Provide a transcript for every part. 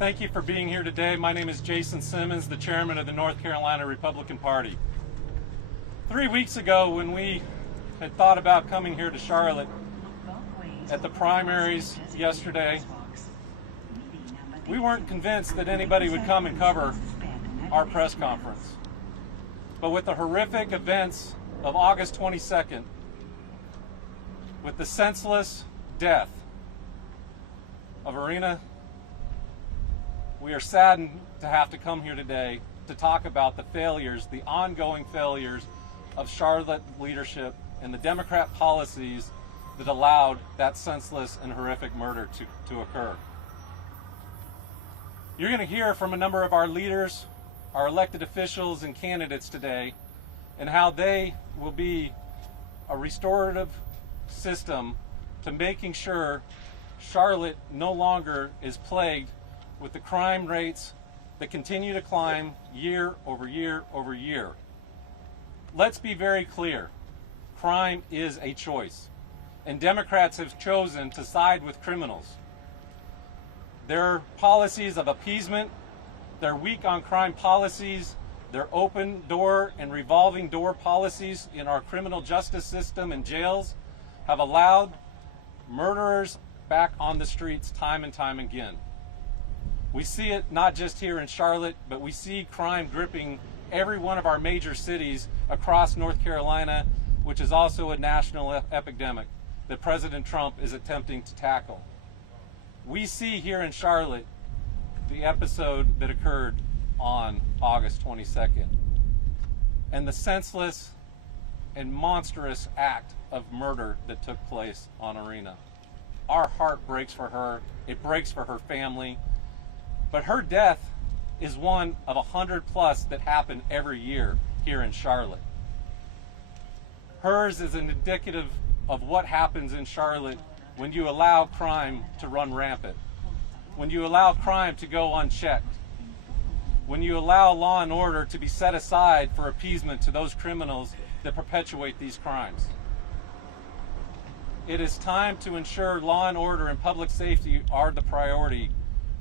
Thank you for being here today. My name is Jason Simmons, the chairman of the North Carolina Republican Party. 3 weeks ago, when we had thought about coming here to Charlotte at the primaries yesterday, we weren't convinced that anybody would come and cover our press conference. But with the horrific events of August 22nd, with the senseless death of Irina, we are saddened to have to come here today to talk about the failures, the ongoing failures of Charlotte leadership and the Democrat policies that allowed that senseless and horrific murder to occur. You're going to hear from a number of our leaders, our elected officials and candidates today, and how they will be a restorative system to making sure Charlotte no longer is plagued with the crime rates that continue to climb year over year over year. Let's be very clear. Crime is a choice, and Democrats have chosen to side with criminals. Their policies of appeasement, their weak on crime policies, their open door and revolving door policies in our criminal justice system and jails have allowed murderers back on the streets time and time again. We see it not just here in Charlotte, but we see crime gripping every one of our major cities across North Carolina, which is also a national epidemic that President Trump is attempting to tackle. We see here in Charlotte the episode that occurred on August 22nd and the senseless and monstrous act of murder that took place on Irina. Our heart breaks for her. It breaks for her family. But her death is one of 100 plus that happen every year here in Charlotte. Hers is an indicative of what happens in Charlotte when you allow crime to run rampant, when you allow crime to go unchecked, when you allow law and order to be set aside for appeasement to those criminals that perpetuate these crimes. It is time to ensure law and order and public safety are the priority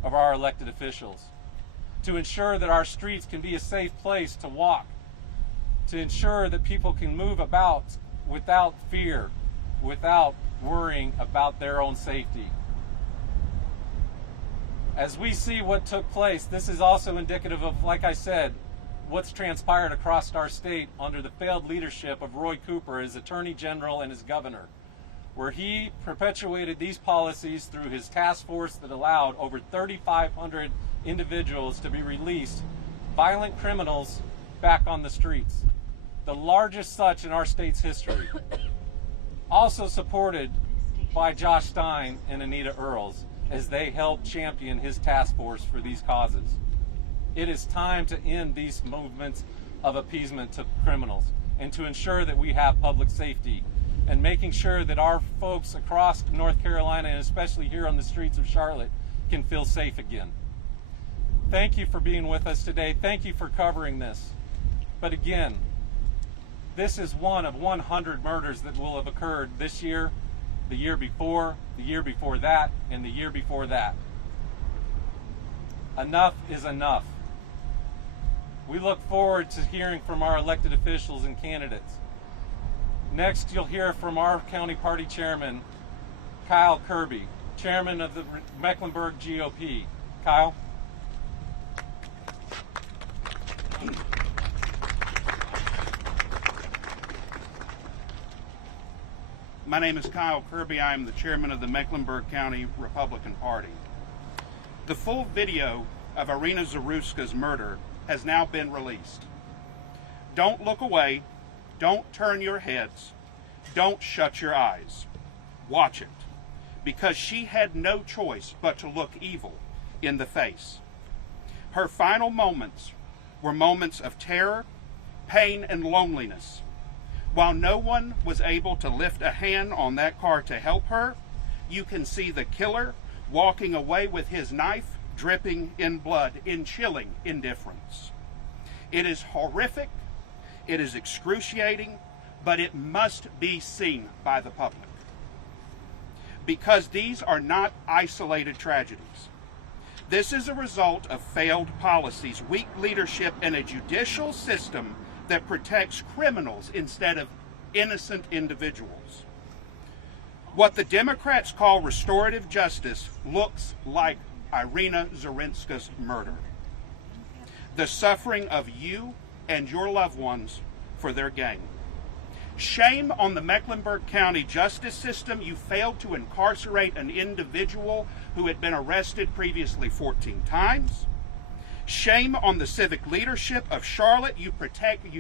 of our elected officials, to ensure that our streets can be a safe place to walk, to ensure that people can move about without fear, without worrying about their own safety. As we see what took place, this is also indicative of, like I said, what's transpired across our state under the failed leadership of Roy Cooper as Attorney General and as Governor, where he perpetuated these policies through his task force that allowed over 3,500 individuals to be released, violent criminals back on the streets, the largest such in our state's history. Also supported by Josh Stein and Anita Earls as they helped champion his task force for these causes. It is time to end these movements of appeasement to criminals and to ensure that we have public safety and making sure that our folks across North Carolina and especially here on the streets of Charlotte can feel safe again. Thank you for being with us today. Thank you for covering this. But again, this is one of 100 murders that will have occurred this year, the year before that, and the year before that. Enough is enough. We look forward to hearing from our elected officials and candidates. Next, you'll hear from our county party chairman, Kyle Kirby, chairman of the Mecklenburg GOP. Kyle? My name is Kyle Kirby. I am the chairman of the Mecklenburg County Republican Party. The full video of Irina Zaruska's murder has now been released. Don't look away. Don't turn your heads. Don't shut your eyes. Watch it, because she had no choice but to look evil in the face. Her final moments were moments of terror, pain, and loneliness. While no one was able to lift a hand on that car to help her, you can see the killer walking away with his knife dripping in blood in chilling indifference. It is horrific, it is excruciating, but it must be seen by the public. Because these are not isolated tragedies. This is a result of failed policies, weak leadership, and a judicial system that protects criminals instead of innocent individuals. What the Democrats call restorative justice looks like Irina Zarutska's murder. The suffering of you and your loved ones for their gain. Shame on the Mecklenburg County justice system. You failed to incarcerate an individual who had been arrested previously 14 times. Shame on the civic leadership of Charlotte. You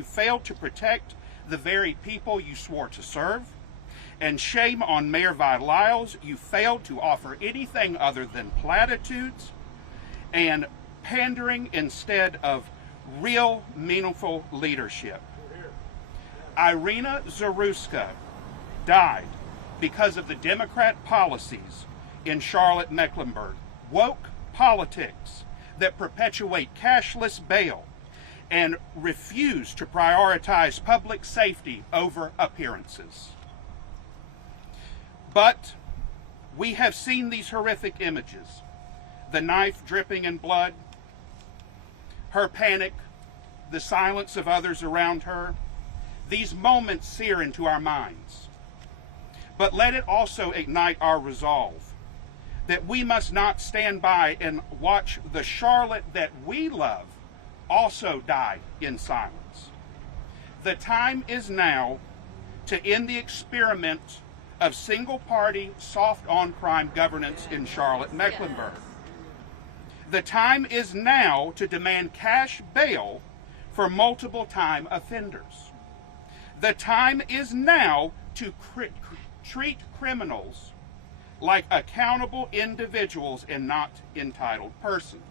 failed to protect the very people you swore to serve. And shame on Mayor Vi Lyles. You failed to offer anything other than platitudes and pandering instead of real, meaningful leadership. Irina Zarutska died because of the Democrat policies in Charlotte, Mecklenburg. Woke politics that perpetuate cashless bail and refuse to prioritize public safety over appearances. But we have seen these horrific images. The knife dripping in blood, her panic, the silence of others around her. These moments sear into our minds. But let it also ignite our resolve that we must not stand by and watch the Charlotte that we love also die in silence. The time is now to end the experiment of single-party, soft-on-crime governance in Charlotte, Mecklenburg. The time is now to demand cash bail for multiple-time offenders. The time is now to treat criminals like accountable individuals and not entitled persons.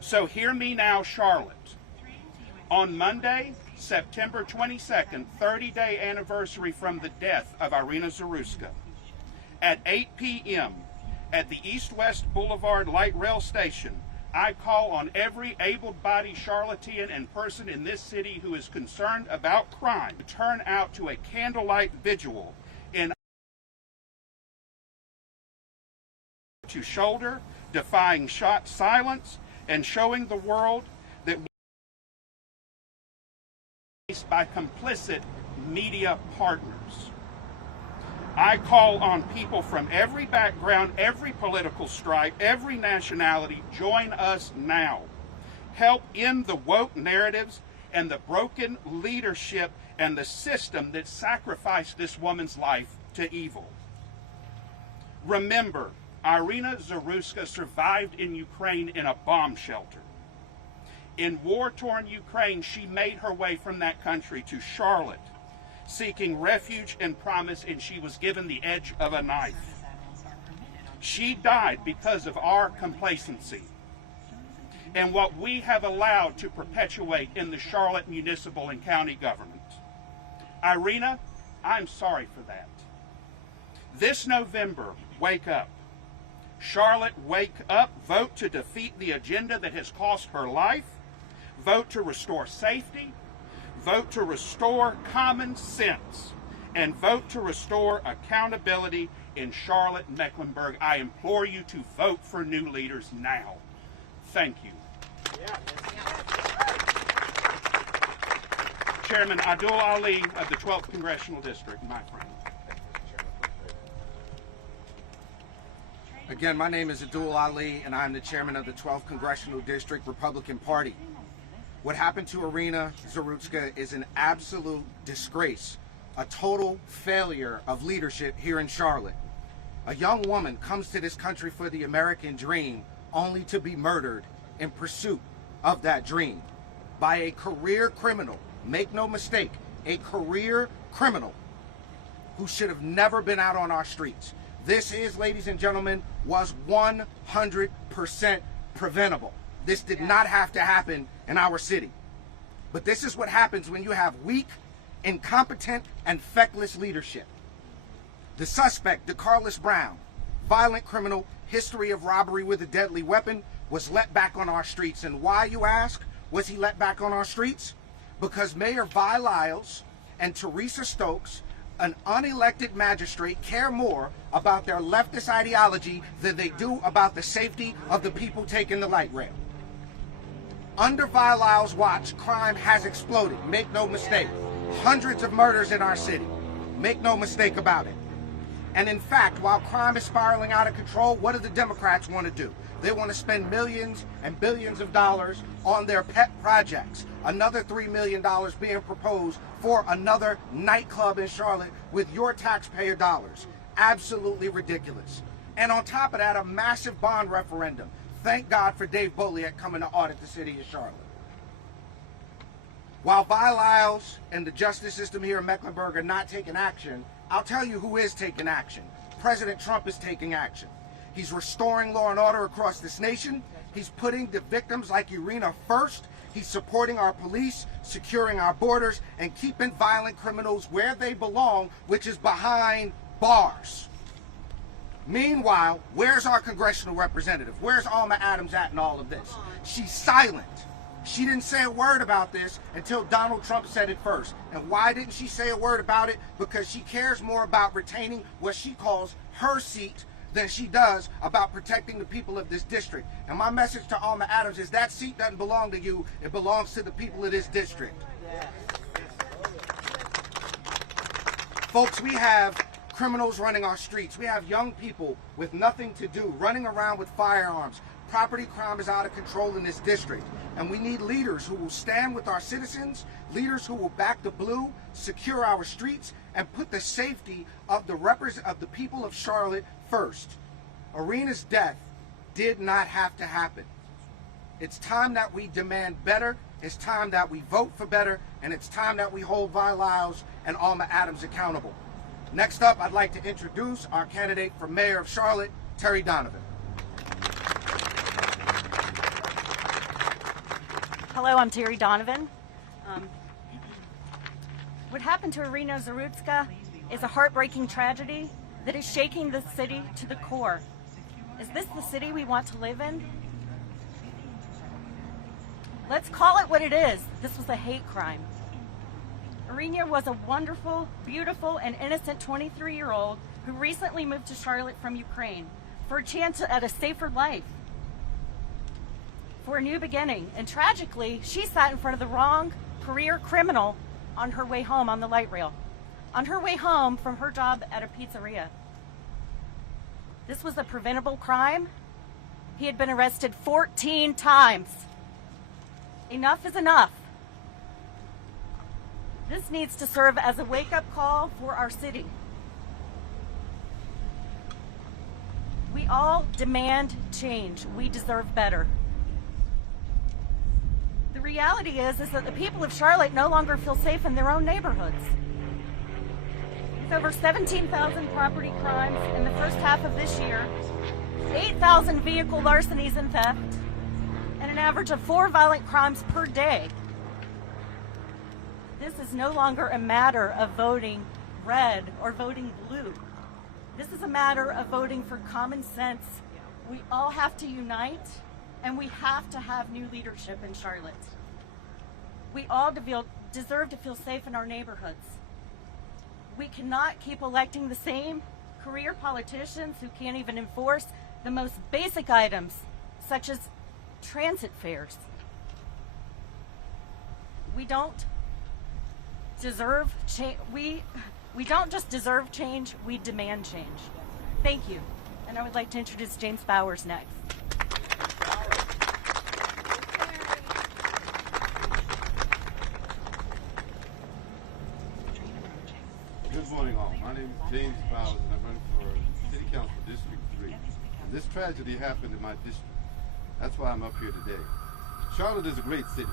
So hear me now, Charlotte. On Monday, September 22nd, 30-day anniversary from the death of Irina Zarutska, at 8 p.m. at the East-West Boulevard Light Rail Station, I call on every able-bodied Charlottean and person in this city who is concerned about crime to turn out to a candlelight vigil in to shoulder, defying silence, and showing the world that we are faced by complicit media partners. I call on people from every background, every political stripe, every nationality, join us now. Help end the woke narratives and the broken leadership and the system that sacrificed this woman's life to evil. Remember, Irina Zarutska survived in Ukraine in a bomb shelter. In war-torn Ukraine, she made her way from that country to Charlotte, seeking refuge and promise, and she was given the edge of a knife. She died because of our complacency and what we have allowed to perpetuate in the Charlotte municipal and county government. Irina, I'm sorry for that. This November, wake up. Charlotte, wake up. Vote to defeat the agenda that has cost her life. Vote to restore safety. Vote to restore common sense, and vote to restore accountability in Charlotte, Mecklenburg. I implore you to vote for new leaders now. Thank you. Chairman Abdul Ali of the 12th Congressional District, my friend. Again, my name is Abdul Ali, and I'm the chairman of the 12th Congressional District Republican Party. What happened to Irina Zarutska is an absolute disgrace, a total failure of leadership here in Charlotte. A young woman comes to this country for the American dream only to be murdered in pursuit of that dream by a career criminal. Make no mistake, a career criminal who should have never been out on our streets. This is, ladies and gentlemen, was 100% preventable. This did not have to happen in our city. But this is what happens when you have weak, incompetent, and feckless leadership. The suspect, DeCarlos Brown, violent criminal, history of robbery with a deadly weapon, was let back on our streets. And why, you ask, was he let back on our streets? Because Mayor Vi Lyles and Teresa Stokes an unelected magistrate care more about their leftist ideology than they do about the safety of the people taking the light rail. Under Vi Lyles' watch, crime has exploded. Make no mistake. Hundreds of murders in our city. Make no mistake about it. And in fact, while crime is spiraling out of control, what do the Democrats want to do? They want to spend millions and billions of dollars on their pet projects. Another $3 million being proposed for another nightclub in Charlotte with your taxpayer dollars. Absolutely ridiculous. And on top of that, a massive bond referendum. Thank God for Dave Boliak coming to audit the city of Charlotte. While Vi Lyles and the justice system here in Mecklenburg are not taking action, I'll tell you who is taking action. President Trump is taking action. He's restoring law and order across this nation. He's putting the victims like Irina first. He's supporting our police, securing our borders, and keeping violent criminals where they belong, which is behind bars. Meanwhile, where's our congressional representative? Where's Alma Adams at in all of this? She's silent. She didn't say a word about this until Donald Trump said it first. And why didn't she say a word about it? Because she cares more about retaining what she calls her seat than she does about protecting the people of this district. And my message to Alma Adams is that seat doesn't belong to you, it belongs to the people of this district. Folks, we have criminals running our streets. We have young people with nothing to do, running around with firearms. Property crime is out of control in this district. And we need leaders who will stand with our citizens, leaders who will back the blue, secure our streets, and put the safety of the people of Charlotte first. Irina's death did not have to happen. It's time that we demand better, it's time that we vote for better, and it's time that we hold Vi Lyles and Alma Adams accountable. Next up, I'd like to introduce our candidate for mayor of Charlotte, Terry Donovan. Hello, I'm Terry Donovan. What happened to Irina Zarutska is a heartbreaking tragedy that is shaking the city to the core. Is this the city we want to live in? Let's call it what it is. This was a hate crime. Irina was a wonderful, beautiful, and innocent 23-year-old who recently moved to Charlotte from Ukraine for a chance at a safer life, for a new beginning. And tragically, she sat in front of the wrong career criminal on her way home on the light rail, on her way home from her job at a pizzeria. This was a preventable crime. He had been arrested 14 times. Enough is enough. This needs to serve as a wake-up call for our city. We all demand change. We deserve better. The reality is that the people of Charlotte no longer feel safe in their own neighborhoods. With over 17,000 property crimes in the first half of this year, 8,000 vehicle larcenies and theft, and an average of 4 violent crimes per day. This is no longer a matter of voting red or voting blue. This is a matter of voting for common sense. We all have to unite, and we have to have new leadership in Charlotte. We all deserve to feel safe in our neighborhoods. We cannot keep electing the same career politicians who can't even enforce the most basic items, such as transit fares. We don't deserve change. We don't just deserve change, we demand change. Thank you. And I would like to introduce James Bowers next. Good morning, all. My name is James Bowers, and I'm running for City Council District 3. This tragedy happened in my district. That's why I'm up here today. Charlotte is a great city,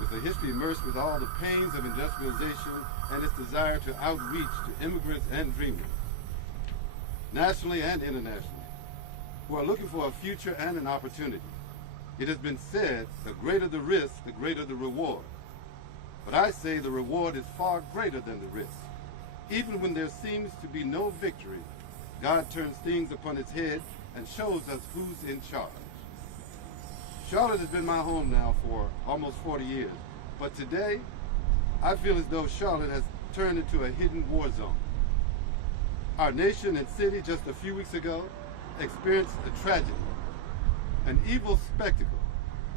with a history immersed with all the pains of industrialization and its desire to outreach to immigrants and dreamers, nationally and internationally, who are looking for a future and an opportunity. It has been said, the greater the risk, the greater the reward. But I say the reward is far greater than the risk. Even when there seems to be no victory, God turns things upon its head and shows us who's in charge. Charlotte has been my home now for almost 40 years, but today I feel as though Charlotte has turned into a hidden war zone. Our nation and city just a few weeks ago experienced a tragedy. An evil spectacle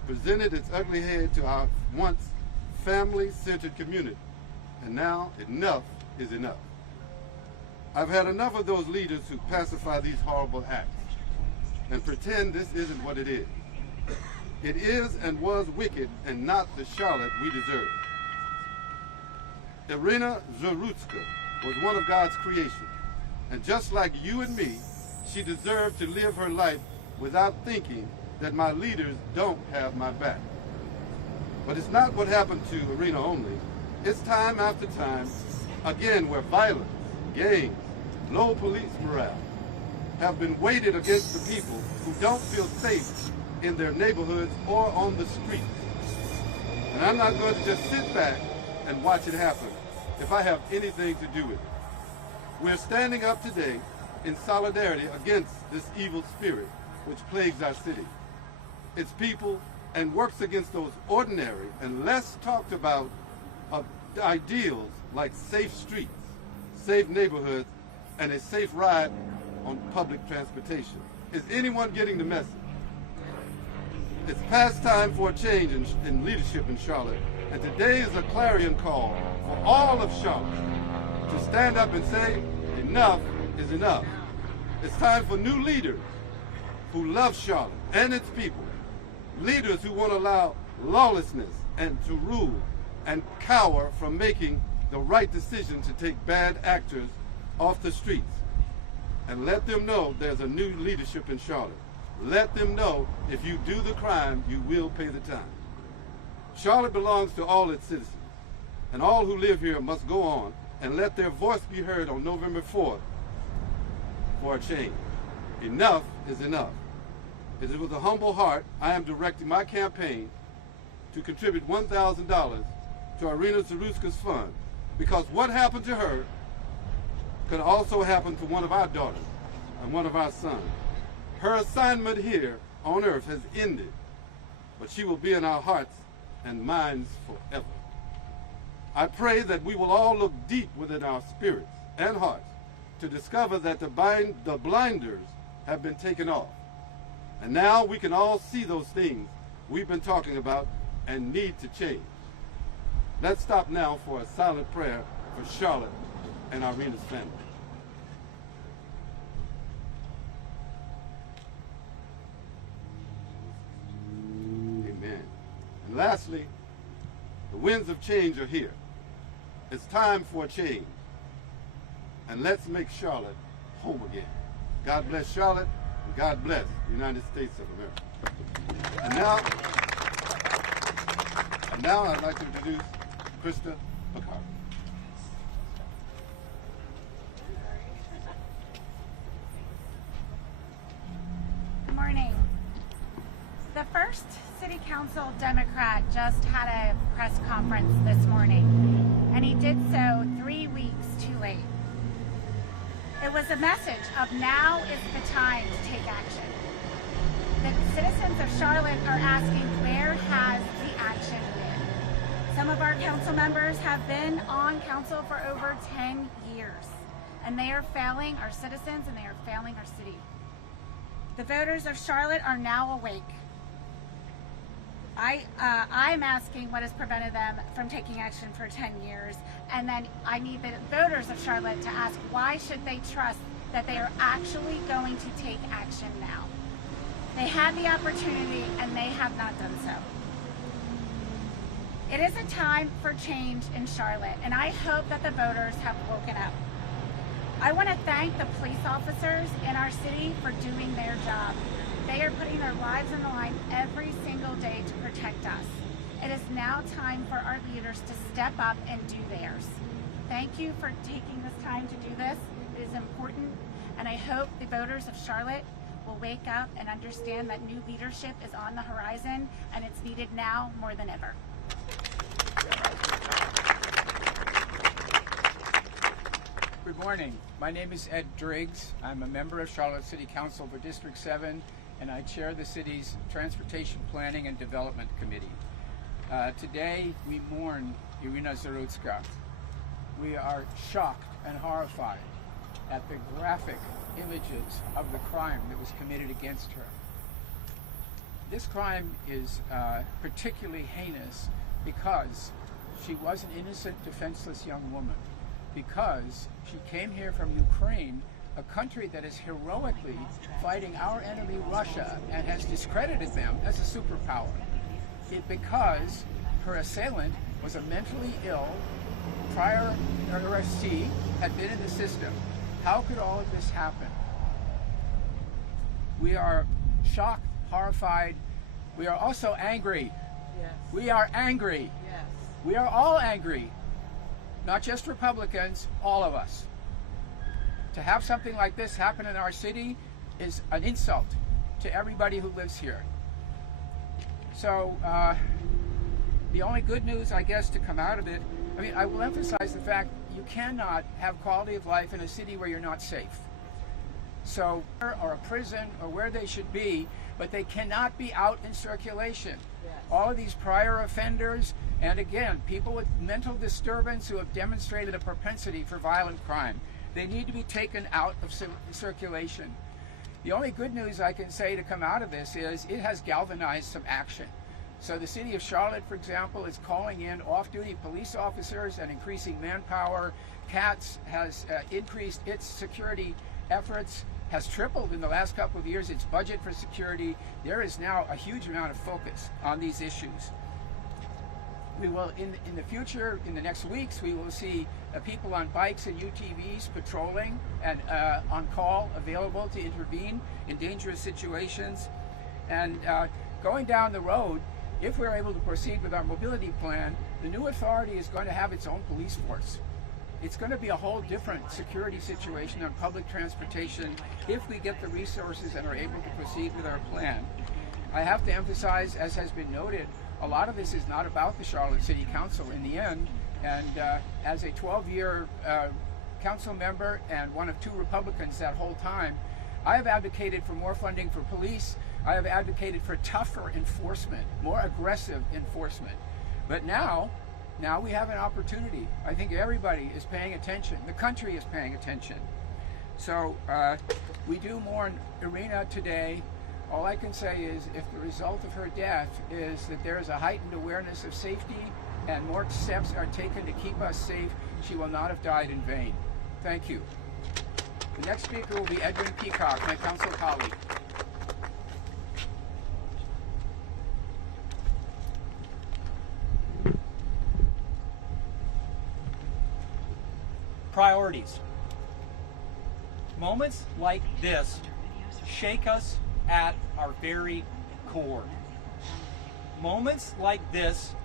presented its ugly head to our once family-centered community. And now enough is enough. I've had enough of those leaders who pacify these horrible acts and pretend this isn't what it is. It is and was wicked and not the Charlotte we deserve. Irina Zarutska was one of God's creation, and just like you and me, she deserved to live her life without thinking that my leaders don't have my back. But it's not what happened to Irina only. It's time after time, again, where violence, gangs, low police morale have been weighted against the people who don't feel safe in their neighborhoods or on the streets. And I'm not going to just sit back and watch it happen if I have anything to do with it. We're standing up today in solidarity against this evil spirit which plagues our city, its people, and works against those ordinary and less talked about ideals like safe streets, safe neighborhoods, and a safe ride on public transportation. Is anyone getting the message? It's past time for a change in leadership in Charlotte, and today is a clarion call for all of Charlotte to stand up and say, enough is enough. It's time for new leaders who love Charlotte and its people, leaders who won't allow lawlessness and to rule and cower from making the right decision to take bad actors off the streets. And let them know there's a new leadership in Charlotte. Let them know if you do the crime, you will pay the time. Charlotte belongs to all its citizens, and all who live here must go on and let their voice be heard on November 4th for a change. Enough is enough. It is with a humble heart I am directing my campaign to contribute $1,000 to Irina Zarutska's fund, because what happened to her could also happen to one of our daughters and one of our sons. Her assignment here on earth has ended, but she will be in our hearts and minds forever. I pray that we will all look deep within our spirits and hearts to discover that the blinders have been taken off. And now we can all see those things we've been talking about and need to change. Let's stop now for a silent prayer for Charlotte and Irina's family. Amen. And lastly, the winds of change are here. It's time for a change. And let's make Charlotte home again. God bless Charlotte, and God bless the United States of America. And now I'd like to introduce Krista Picard. Good morning. The first City Council Democrat just had a press conference this morning, and he did so 3 weeks too late. It was a message of now is the time to take action. The citizens of Charlotte are asking, where has the action been? Some of our council members have been on council for over 10 years, and they are failing our citizens and they are failing our city. The voters of Charlotte are now awake. I'm asking what has prevented them from taking action for 10 years, and then I need the voters of Charlotte to ask, why should they trust that they are actually going to take action now? They had the opportunity and they have not done so. It is a time for change in Charlotte, and I hope that the voters have woken up. I want to thank the police officers in our city for doing their job. They are putting their lives on the line every single day to protect us. It is now time for our leaders to step up and do theirs. Thank you for taking this time to do this. It is important, and I hope the voters of Charlotte will wake up and understand that new leadership is on the horizon, and it's needed now more than ever. Good morning. My name is Ed Driggs. I'm a member of Charlotte City Council for District 7, and I chair the city's Transportation Planning and Development Committee. Today, we mourn Irina Zarutska. We are shocked and horrified at the graphic images of the crime that was committed against her. This crime is particularly heinous because she was an innocent, defenseless young woman, because she came here from Ukraine, a country that is heroically fighting our enemy Russia and has discredited them as a superpower. Because her assailant was a mentally ill, prior arrestee, had been in the system. How could all of this happen? We are shocked, horrified. We are also angry. Yes. We are angry. Yes. We are all angry. Not just Republicans, all of us. To have something like this happen in our city is an insult to everybody who lives here. So the only good news, I guess, to come out of it, I mean, I will emphasize the fact you cannot have quality of life in a city where you're not safe. So, or a prison, or where they should be, but they cannot be out in circulation. Yes. All of these prior offenders, and again, people with mental disturbance who have demonstrated a propensity for violent crime, they need to be taken out of circulation. The only good news I can say to come out of this is it has galvanized some action. So the city of Charlotte, for example, is calling in off-duty police officers and increasing manpower. CATS has increased its security efforts, has tripled in the last couple of years its budget for security. There is now a huge amount of focus on these issues. We will, in the future, in the next weeks, we will see people on bikes and UTVs patrolling and on call, available to intervene in dangerous situations. And going down the road, if we're able to proceed with our mobility plan, the new authority is going to have its own police force. It's going to be a whole different security situation on public transportation if we get the resources and are able to proceed with our plan. I have to emphasize, as has been noted, a lot of this is not about the Charlotte City Council in the end. And as a 12-year council member and one of 2 Republicans that whole time, I have advocated for more funding for police. I have advocated for tougher enforcement, more aggressive enforcement. But now we have an opportunity. I think everybody is paying attention. The country is paying attention. So we do mourn Irina today. All I can say is if the result of her death is that there is a heightened awareness of safety and more steps are taken to keep us safe, she will not have died in vain. Thank you. The next speaker will be Edwin Peacock, my council colleague. Priorities. Moments like this shake us at our very core. Moments like this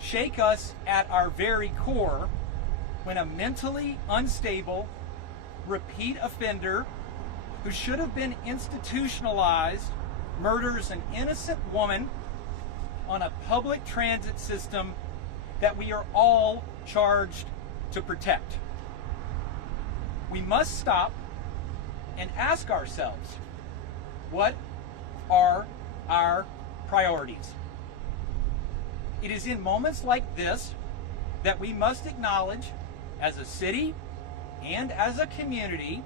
shake us at our very core when a mentally unstable, repeat offender who should have been institutionalized murders an innocent woman on a public transit system that we are all charged to protect. We must stop and ask ourselves, what are our priorities? It is in moments like this that we must acknowledge, as a city and as a community,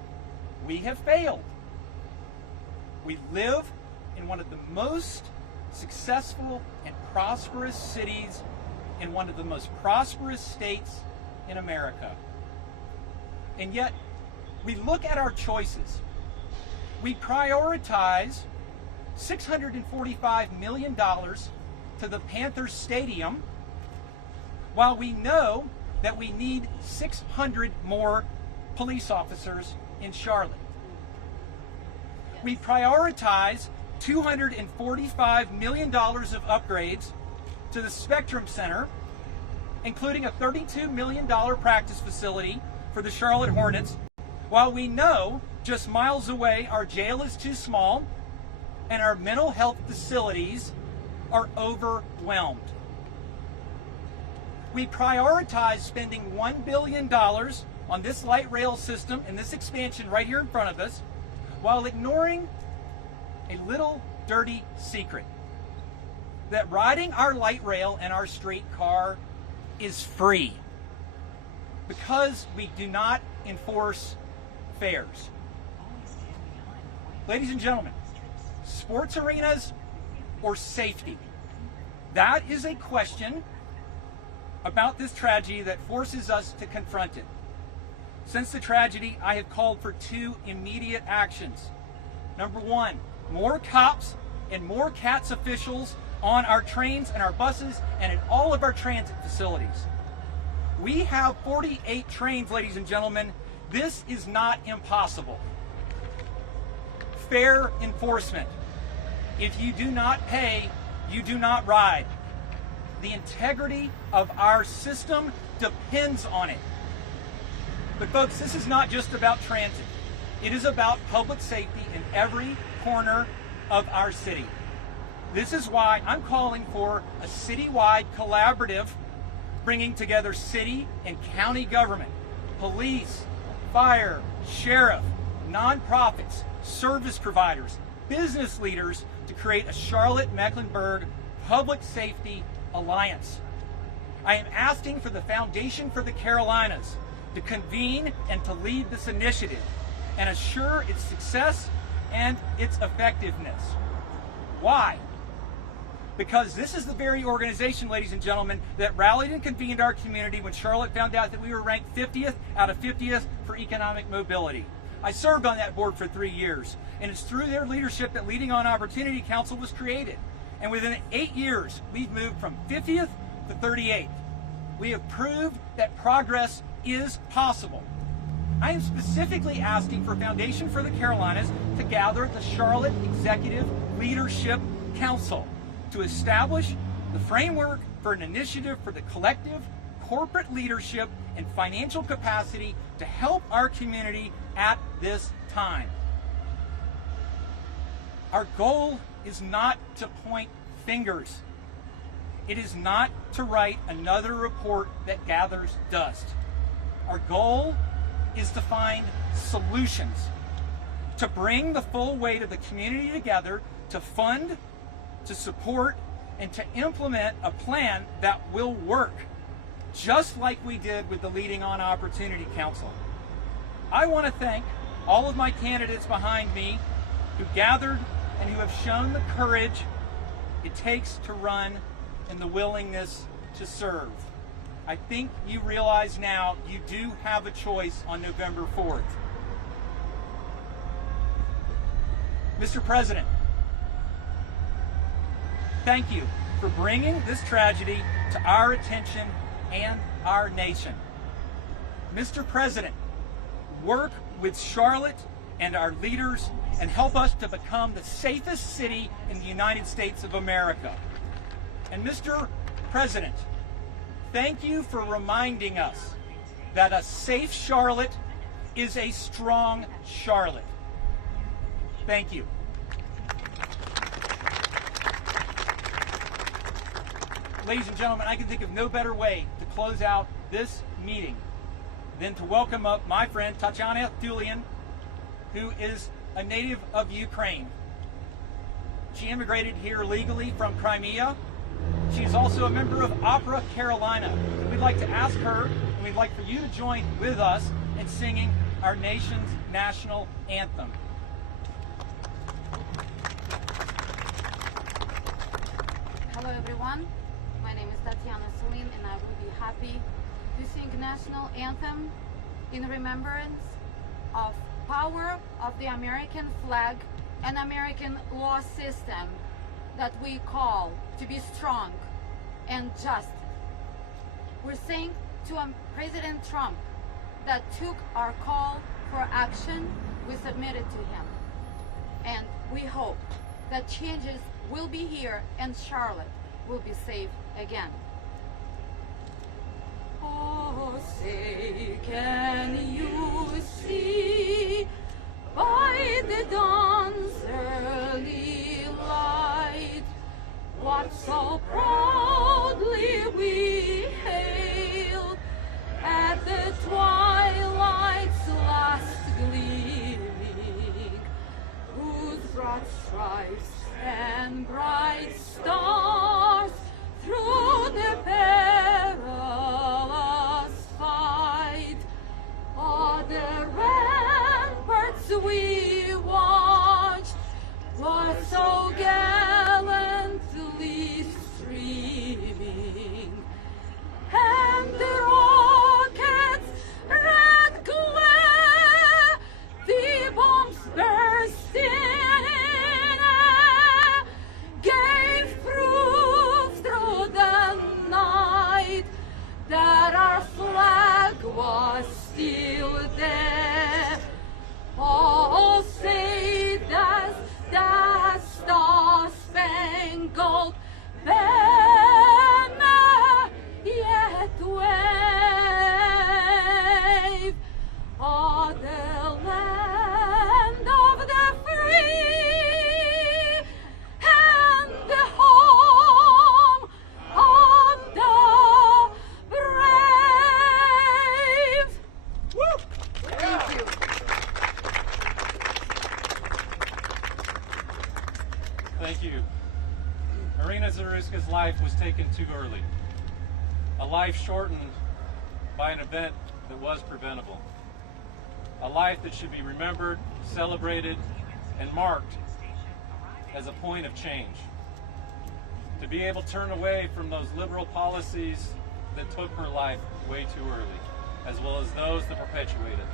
we have failed. We live in one of the most successful and prosperous cities in one of the most prosperous states in America. And yet, we look at our choices. We prioritize $645 million to the Panthers Stadium while we know that we need 600 more police officers in Charlotte. We prioritize $245 million of upgrades to the Spectrum Center, including a $32 million practice facility for the Charlotte Hornets, while we know just miles away our jail is too small and our mental health facilities are overwhelmed. We prioritize spending $1 billion on this light rail system and this expansion right here in front of us, while ignoring a little dirty secret, that riding our light rail and our streetcar is free, because we do not enforce fairs. Ladies and gentlemen, sports arenas or safety? That is a question about this tragedy that forces us to confront it. Since the tragedy, I have called for 2 immediate actions. Number 1, more cops and more CATS officials on our trains and our buses and at all of our transit facilities. We have 48 trains, ladies and gentlemen. This is not impossible. Fair enforcement. If you do not pay, you do not ride. The integrity of our system depends on it. But folks, this is not just about transit. It is about public safety in every corner of our city. This is why I'm calling for a citywide collaborative bringing together city and county government, police, fire, sheriff, nonprofits, service providers, business leaders to create a Charlotte-Mecklenburg Public Safety Alliance. I am asking for the Foundation for the Carolinas to convene and to lead this initiative and assure its success and its effectiveness. Why? Because this is the very organization, ladies and gentlemen, that rallied and convened our community when Charlotte found out that we were ranked 50th out of 50th for economic mobility. I served on that board for 3 years, and it's through their leadership that Leading On Opportunity Council was created. And within 8 years, we've moved from 50th to 38th. We have proved that progress is possible. I am specifically asking for Foundation for the Carolinas to gather the Charlotte Executive Leadership Council to establish the framework for an initiative for the collective corporate leadership and financial capacity to help our community at this time. Our goal is not to point fingers. It is not to write another report that gathers dust. Our goal is to find solutions, to bring the full weight of the community together, to fund, to support, and to implement a plan that will work, just like we did with the Leading On Opportunity Council. I want to thank all of my candidates behind me who gathered and who have shown the courage it takes to run and the willingness to serve. I think you realize now you do have a choice on November 4th. Mr. President, thank you for bringing this tragedy to our attention and our nation. Mr. President, work with Charlotte and our leaders and help us to become the safest city in the United States of America. And Mr. President, thank you for reminding us that a safe Charlotte is a strong Charlotte. Thank you. Ladies and gentlemen, I can think of no better way to close out this meeting than to welcome up my friend Tatiana Thulian, who is a native of Ukraine. She immigrated here legally from Crimea. She is also a member of Opera Carolina. We'd like to ask her, and we'd like for you to join with us in singing our nation's national anthem. Hello everyone, my name is Tatiana Thulian and I will be happy to sing national anthem in remembrance of power of the American flag and American law system that we call to be strong and just. We're saying to President Trump that took our call for action, we submitted to him. And we hope that changes will be here and Charlotte will be safe again. Oh, say, can you see by the dawn's early light what so proudly we hailed at the twilight's last gleaming, whose broad stripes and bright stars through the perilous fight are the red Irina Zaruska's life was taken too early. A life shortened by an event that was preventable. A life that should be remembered, celebrated, and marked as a point of change. To be able to turn away from those liberal policies that took her life way too early, as well as those that perpetuate it.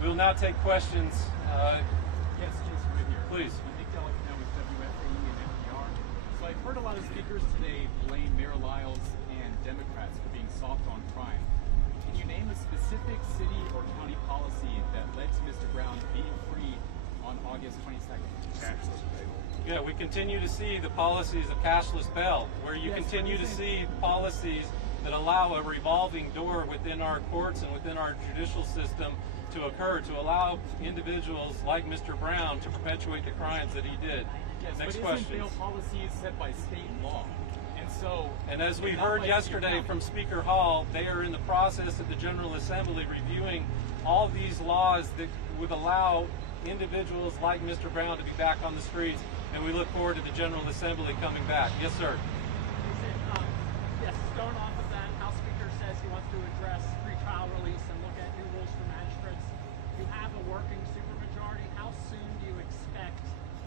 We will now take questions. Yes, Jason, right here. Please. Nick Delicate now with WFAE and NPR. So I've heard a lot of speakers today blame Mayor Lyles and Democrats for being soft on crime. Can you name a specific city or county policy that led to Mr. Brown being free on August 22nd? Yeah, we continue to see the policies of cashless bail, where you continue to see policies that allow a revolving door within our courts and within our judicial system to occur, to allow individuals like Mr. Brown to perpetuate the crimes that he did. Yes, Next but question. isn't bail policy set by state law? And as we heard yesterday from Speaker Hall, they are in the process of the General Assembly reviewing all these laws that would allow individuals like Mr. Brown to be back on the streets, and we look forward to the General Assembly coming back. Yes, sir. Yes, going off of that, House Speaker says he wants to address pretrial release and look at new rules for magistrates. You have a working supermajority. How soon do you expect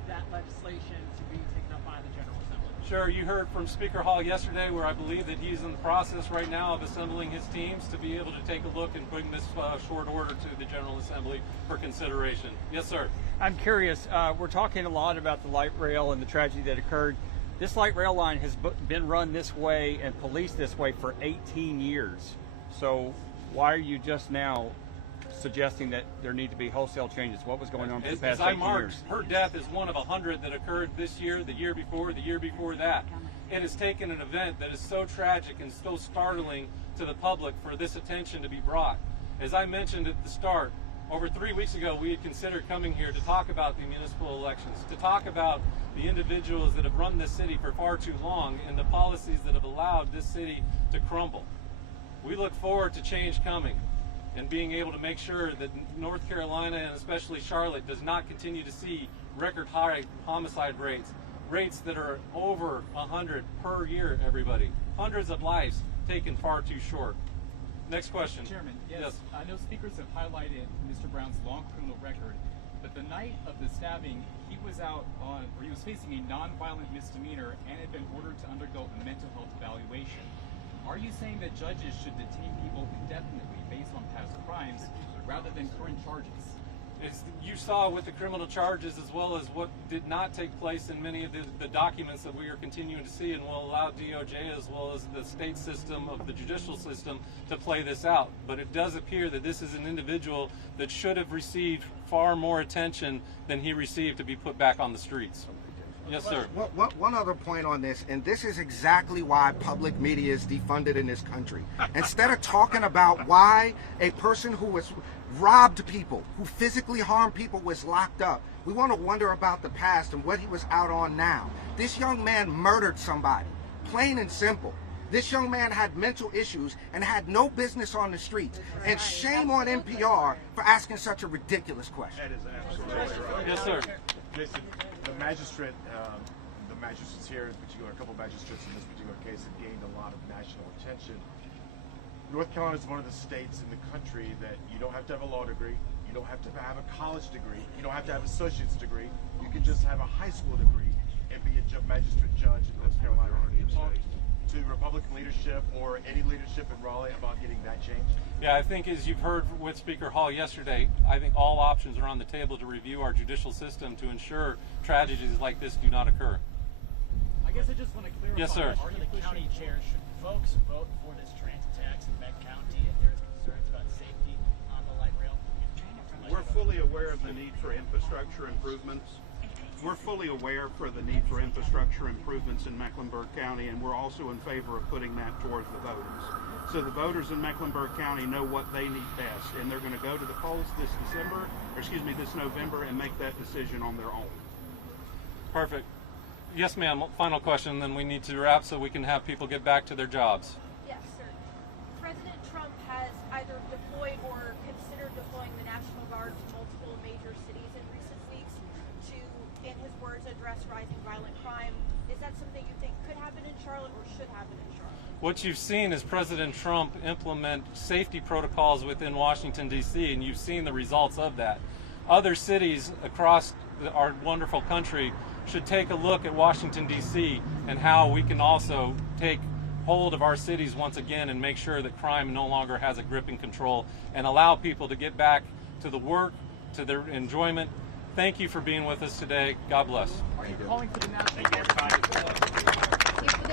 that legislation to be taken up by the General Assembly? Sure, you heard from Speaker Hall yesterday where I believe that he's in the process right now of assembling his teams to be able to take a look and bring this short order to the General Assembly for consideration. Yes, sir. I'm curious, we're talking a lot about the light rail and the tragedy that occurred. This light rail line has been run this way and policed this way for 18 years. So why are you just now suggesting that there need to be wholesale changes? What was going on for the past 18 years? Her death is one of 100 that occurred this year, the year before that. It has taken an event that is so tragic and so startling to the public for this attention to be brought. As I mentioned at the start, over 3 weeks ago, we had considered coming here to talk about the municipal elections, to talk about the individuals that have run this city for far too long and the policies that have allowed this city to crumble. We look forward to change coming and being able to make sure that North Carolina and especially Charlotte does not continue to see record high homicide rates that are over 100 per year, everybody. Hundreds of lives taken far too short. Next question. Chairman, yes. I know speakers have highlighted Mr. Brown's long criminal record, but the night of the stabbing, he was facing a non-violent misdemeanor and had been ordered to undergo a mental health evaluation. Are you saying that judges should detain people indefinitely based on past crimes rather than current charges? You saw with the criminal charges as well as what did not take place in many of the documents that we are continuing to see, and will allow DOJ as well as the state system of the judicial system to play this out. But it does appear that this is an individual that should have received far more attention than he received to be put back on the streets. Yes, sir. One other point on this, and this is exactly why public media is defunded in this country. Instead of talking about why a person who was robbed people, who physically harmed people was locked up, we want to wonder about the past and what he was out on now. This young man murdered somebody, plain and simple. This young man had mental issues and had no business on the streets. And shame on NPR for asking such a ridiculous question. That is absolutely right. Yes, sir. Jason, the magistrates here, in particular, a couple magistrates in this particular case, have gained a lot of national attention. North Carolina is one of the states in the country that you don't have to have a law degree, you don't have to have a college degree, you don't have to have an associate's degree, you can just have a high school degree and be a magistrate judge in North Carolina. Can you talk to Republican leadership or any leadership in Raleigh about getting that change? Yeah, I think as you've heard with Speaker Hall yesterday, I think all options are on the table to review our judicial system to ensure tragedies like this do not occur. I guess I just want to clarify. Yes, sir. Are the county chairs, should folks vote for this transit tax in Met County if there's concerns about safety on the light rail? We're fully aware of the need for infrastructure improvements. We're fully aware for the need for infrastructure improvements in Mecklenburg County, and we're also in favor of putting that towards the voters. So the voters in Mecklenburg County know what they need best, and they're going to go to the polls this November and make that decision on their own. Perfect. Yes, ma'am. Final question, then we need to wrap so we can have people get back to their jobs. Yes, sir. President Trump has either deployed or considered deploying the National Guard to multiple major cities in recent weeks to, in his words, address rising violent crime. Is that something you think should happen in Charlotte? What you've seen is President Trump implement safety protocols within Washington, D.C., and you've seen the results of that. Other cities across our wonderful country should take a look at Washington, D.C. and how we can also take hold of our cities once again and make sure that crime no longer has a grip and control and allow people to get back to the work, to their enjoyment. Thank you for being with us today. God bless. Are you calling for the National Guard?